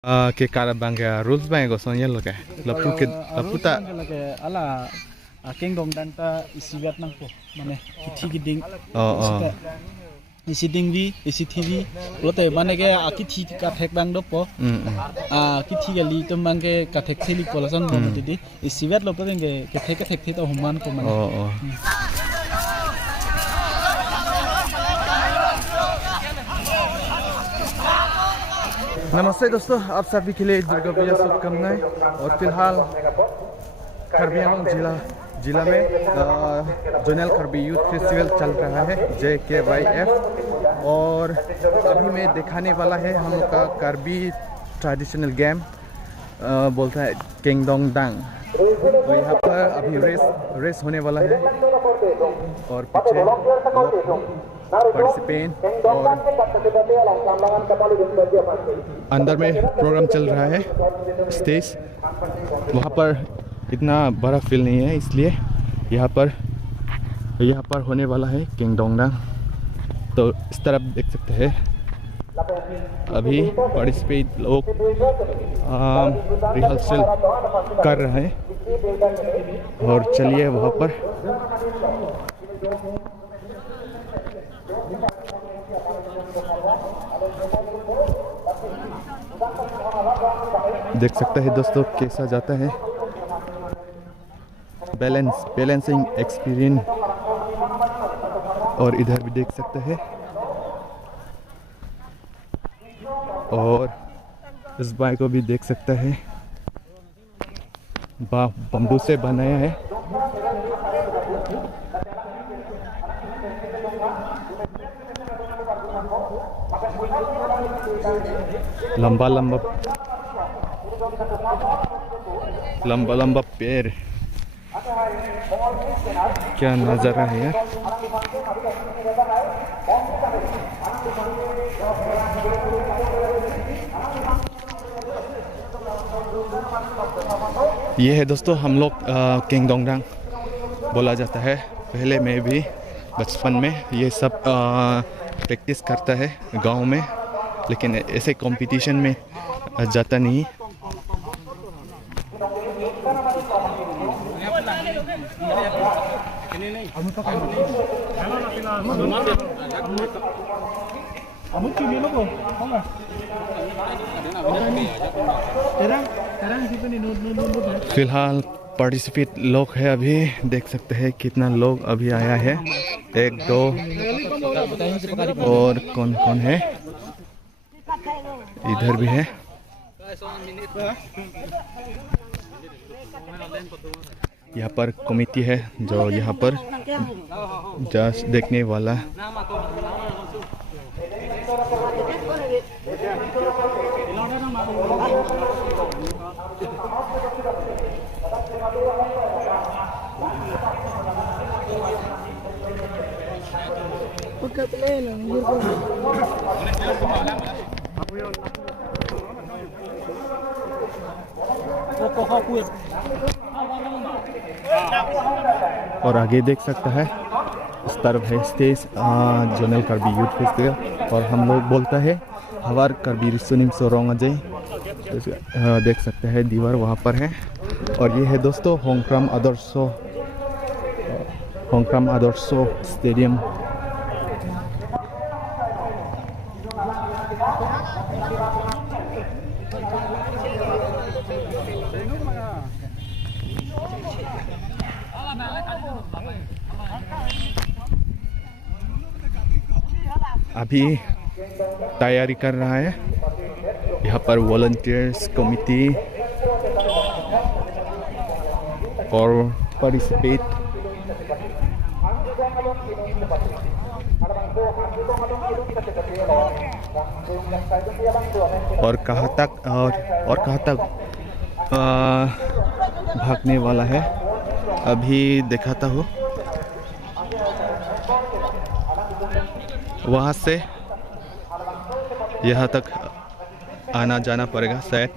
ke kara bangga rules bang gosong yel loke lapu ke lapu ta ala kingdom dan ta isi Vietnam po mane kithi giding oh isi dingbi isi thibi lote mane ke akithi ka thek bang do po kithi gali to mangke ka thek theli ko lasan no tidi isi Viet lo peng ke thek to human ko mane oh नमस्ते दोस्तों, आप सभी के लिए दुर्गा पूजा शुभकामनाएं। और फिलहाल कार्बी आंगलोंग जिला में जोनल कार्बी यूथ फेस्टिवल चल रहा है JKYF। और अभी मैं दिखाने वाला है हम लोग का कार्बी ट्रेडिशनल गेम बोलता है किंगडोंग डांग। तो यहाँ पर अभी रेस होने वाला है और पीछे पार्टिसिपेंट और अंदर में प्रोग्राम चल रहा है स्टेज। वहाँ पर इतना बड़ा फील्ड नहीं है, इसलिए यहाँ पर होने वाला है किंगडोंग डांग। तो इस तरफ देख सकते हैं अभी पार्टिसिपेंट लोग रिहर्सल कर रहे हैं। और चलिए वहाँ पर देख सकते हैं दोस्तों कैसा जाता है बैलेंसिंग एक्सपीरियंस। और इधर भी देख सकते हैं और इस बाइक को भी देख सकते हैं बम्बू से बनाया है। लंबा लंबा पेड़, क्या नजारा है यार। ये है दोस्तों हम लोग किंगडोंग डांग बोला जाता है। पहले मैं भी बचपन में ये सब प्रैक्टिस करता है गांव में, लेकिन ऐसे कंपटीशन में जाता नहीं। फिलहाल पार्टिसिपेट लोग है, अभी देख सकते हैं कितना लोग अभी आया है। 1 2 और कौन है, इधर भी है। यहाँ पर कमेटी है जो यहाँ पर जस्ट देखने वाला। और आगे देख सकता है इस तरफ है stage zonal Karbi youth festival. और हम लोग बोलता है हवार कार्बी सुनिम सोरोंग अजय। देख सकते हैं दीवार वहाँ पर है। और ये है दोस्तों होंगक्राम आदर्शो स्टेडियम। अभी तैयारी कर रहा है यहाँ पर वॉलंटियर्स कमिटी और पार्टिसिपेट। और कहाँ तक भागने वाला है अभी दिखाता हूँ। वहाँ से यहाँ तक आना जाना पड़ेगा शायद।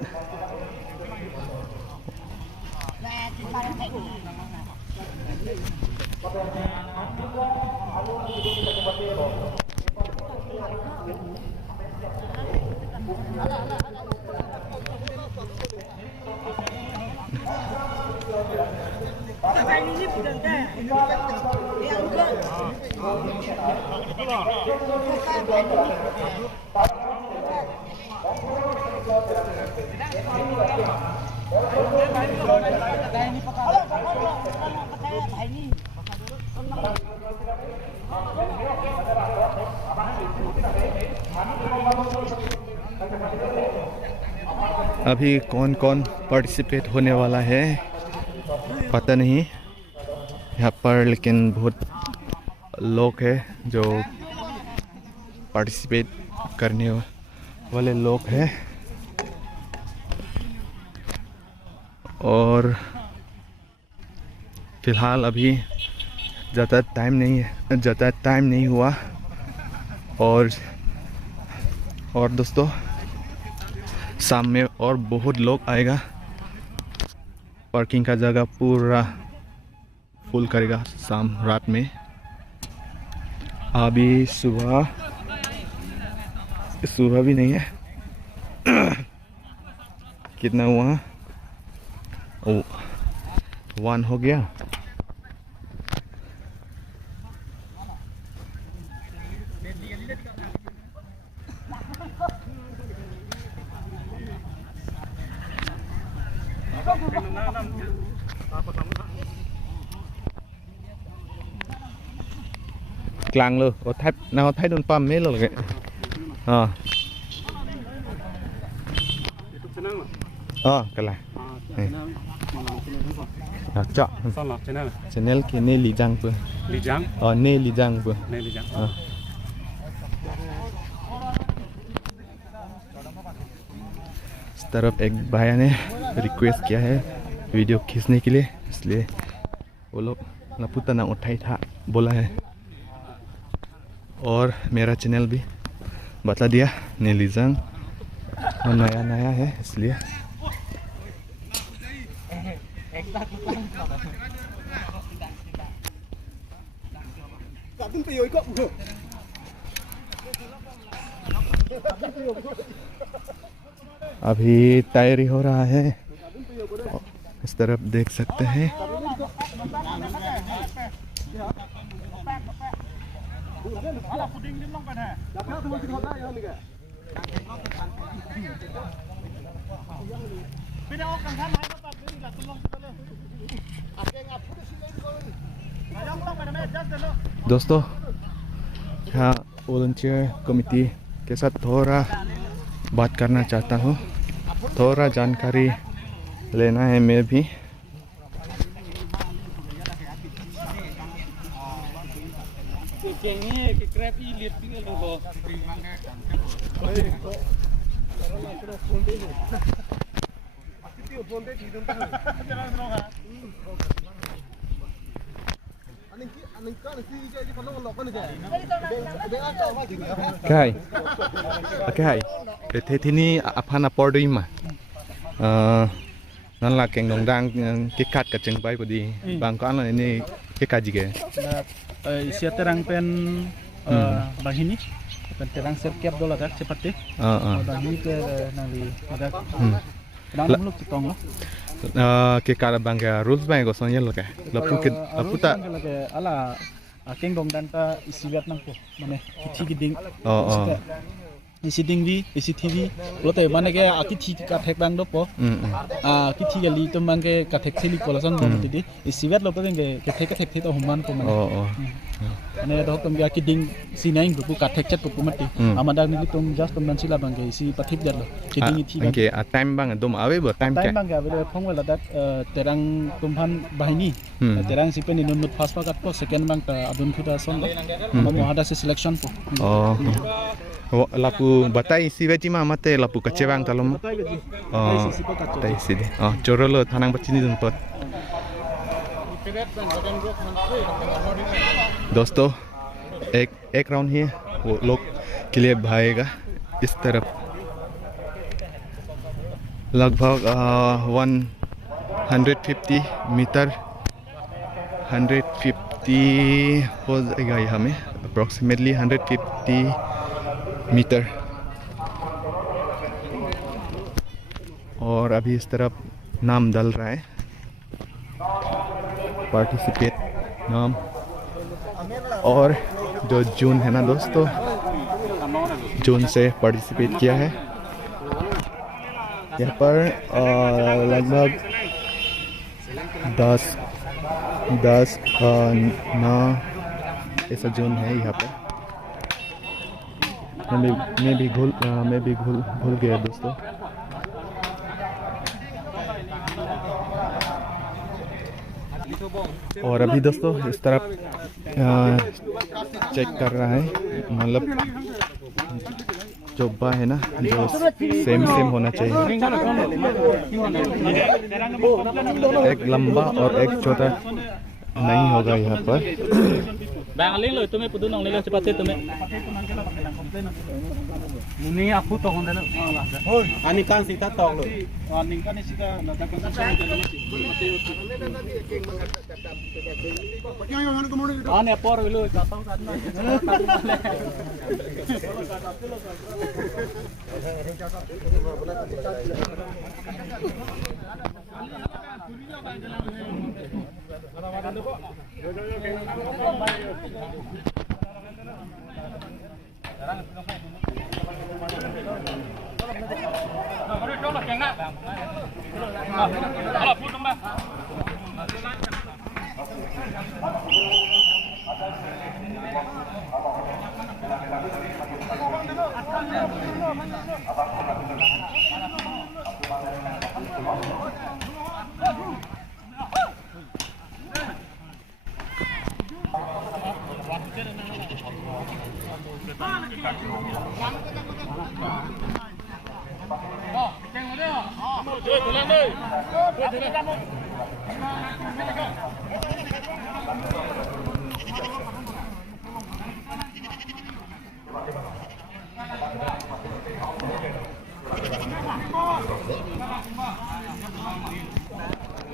अभी कौन कौन पार्टिसिपेट होने वाला है पता नहीं यहाँ पर, लेकिन बहुत लोग हैं जो पार्टिसिपेट करने वाले लोग हैं। और फिलहाल अभी ज़्यादा टाइम नहीं हुआ। और दोस्तों शाम में और बहुत लोग आएगा, पार्किंग का जगह पूरा फुल करेगा शाम रात में। अभी सुबह भी नहीं है कितना हुआ, 1 हो गया। Klang luôn, nào thấy đồn pam mấy luôn kìa. Cái này. Chọn. Channel cái này Lý Giang vừa. Lý Giang. Nê Lý Giang vừa. Nê Lý Giang. इस तरफ एक भाई ने रिक्वेस्ट किया है वीडियो खींचने के लिए, इसलिए वो लोग लपुता ना उठाई था बोला है। और मेरा चैनल भी बता दिया नीलिजंग, और नया है इसलिए। अभी तैयारी हो रहा है, इस तरफ देख सकते हैं। दोस्तों यहाँ वॉलंटियर कमेटी के साथ थोड़ा बात करना चाहता हूँ, थोड़ा जानकारी लेना है मैं भी। cái thế thì ni apana pordi mà nó là cái đồng đang cái cắt cả chân bay của đi bằng con là ini cái cắt gì kìa sia terang pen bahini pen terang serkep dola tak seperti bahini ke nali ada dalam luk tong lo cái cắt bằng cái rules bay của soalnya loh kayak laputa ala keng dong dan ta isiwet nang po mane kithi giding isi dingwi isi tv lote mane ke akithi ka thek bang do po kithi gali to mangke ka thek thili polason mo tidi isiwet lo pe ke thek to human ko mane ane do tom ga kiding sinaing bu ka thek chat bu mati amada ni tom just tom nan sila bang ke isi pathip jar lo kiding thi ke time bang dom ave bo time ke bang ga ave phong wala dat terang tumhan bahini terang sipen ni nut fast pakat po second bang ta adun khuda son mo ada se selection po lapu batai si veti ma mate lapu kacebang talom tai si di chorolo thanang bachini dun pot दोस्तों एक round ही वो लोग के लिए भागेगा इस तरफ लगभग 150 मीटर 150 हो जाएगा ये हमें अप्रोक्सीमेटली 150 मीटर। और अभी इस तरफ नाम डल रहा है। पार्टिसिपेट और जो जून है ना दोस्तों, जून से पार्टिसिपेट किया है यहाँ पर। लगभग 10 9 ऐसा जून है यहाँ पर। मैं भी भूल गया दोस्तों। और अभी दोस्तों इस तरफ चेक कर रहा है, मतलब जो बा है ना, जो सेम होना चाहिए। एक लंबा और एक छोटा नहीं होगा यहाँ पर।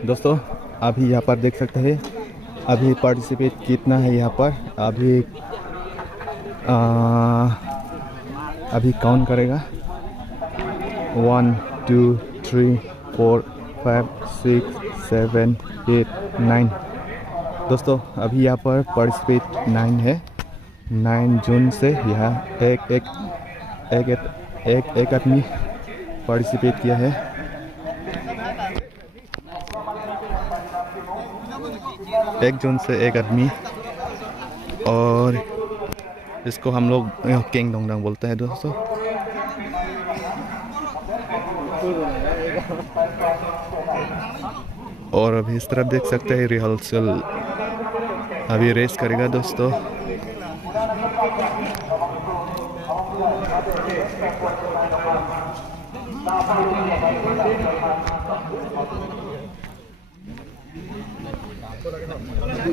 दोस्तों अभी यहाँ पर देख सकते हैं, अभी पार्टिसिपेट कितना है यहाँ पर। अभी काउंट करेगा 1 2 3 4 5 6 7 8 9। दोस्तों अभी यहाँ पर पार्टिसिपेट 9 है। 9 जून से यहाँ एक आदमी पार्टिसिपेट किया है। एक जून से एक आदमी, और इसको हम लोग किंग डोंगडंग बोलते हैं दोस्तों। और अभी इस तरफ देख सकते हैं रिहर्सल अभी रेस करेगा दोस्तों।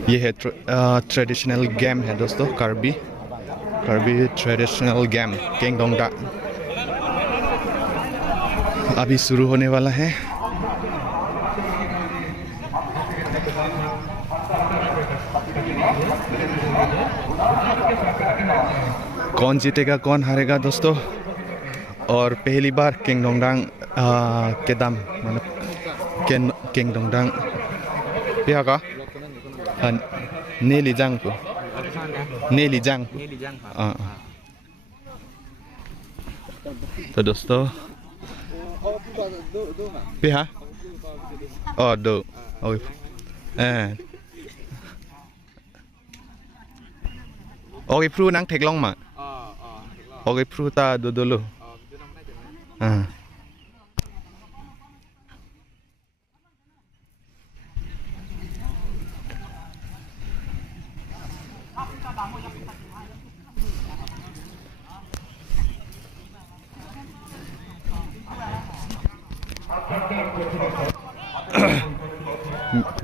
ये है ट्रेडिशनल गेम है दोस्तों, कार्बी ट्रेडिशनल गेम किंग डोंगडंग अभी शुरू होने वाला है। कौन जीतेगा कौन हारेगा दोस्तों। और पहली बार किंग डोंगडंग के दाम मतलब किंग डोंगडंग पिहागा नेलीजांग तो दोस्तों पिहा दो ओके प्रू नंग टेकलोंग मा ओके प्रू ता दो लो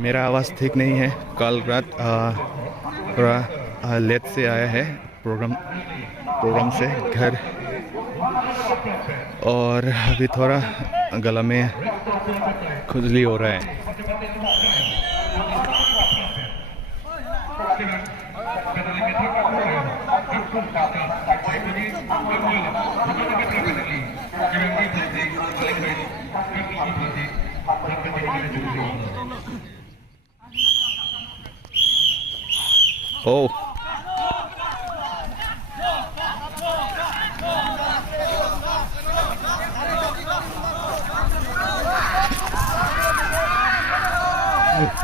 मेरा आवाज़ ठीक नहीं है। कल रात थोड़ा लेट से आया है प्रोग्राम से घर, और अभी थोड़ा गला में खुजली हो रहा है। ओ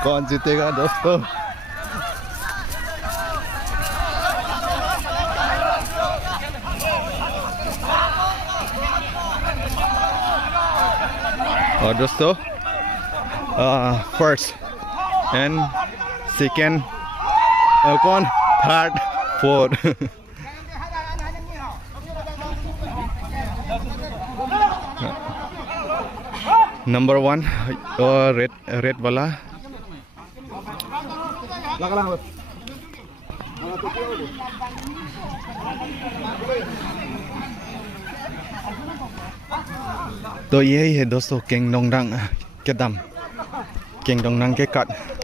कौन जीतेगा दोस्तों? और दोस्तों फर्स्ट एंड सेकेंड कौन थर्ड फोर्थ नंबर 1 रेड वाला तो यही है दोस्तों किंगडोंगडांग के दम किंगडोंगडांग के कट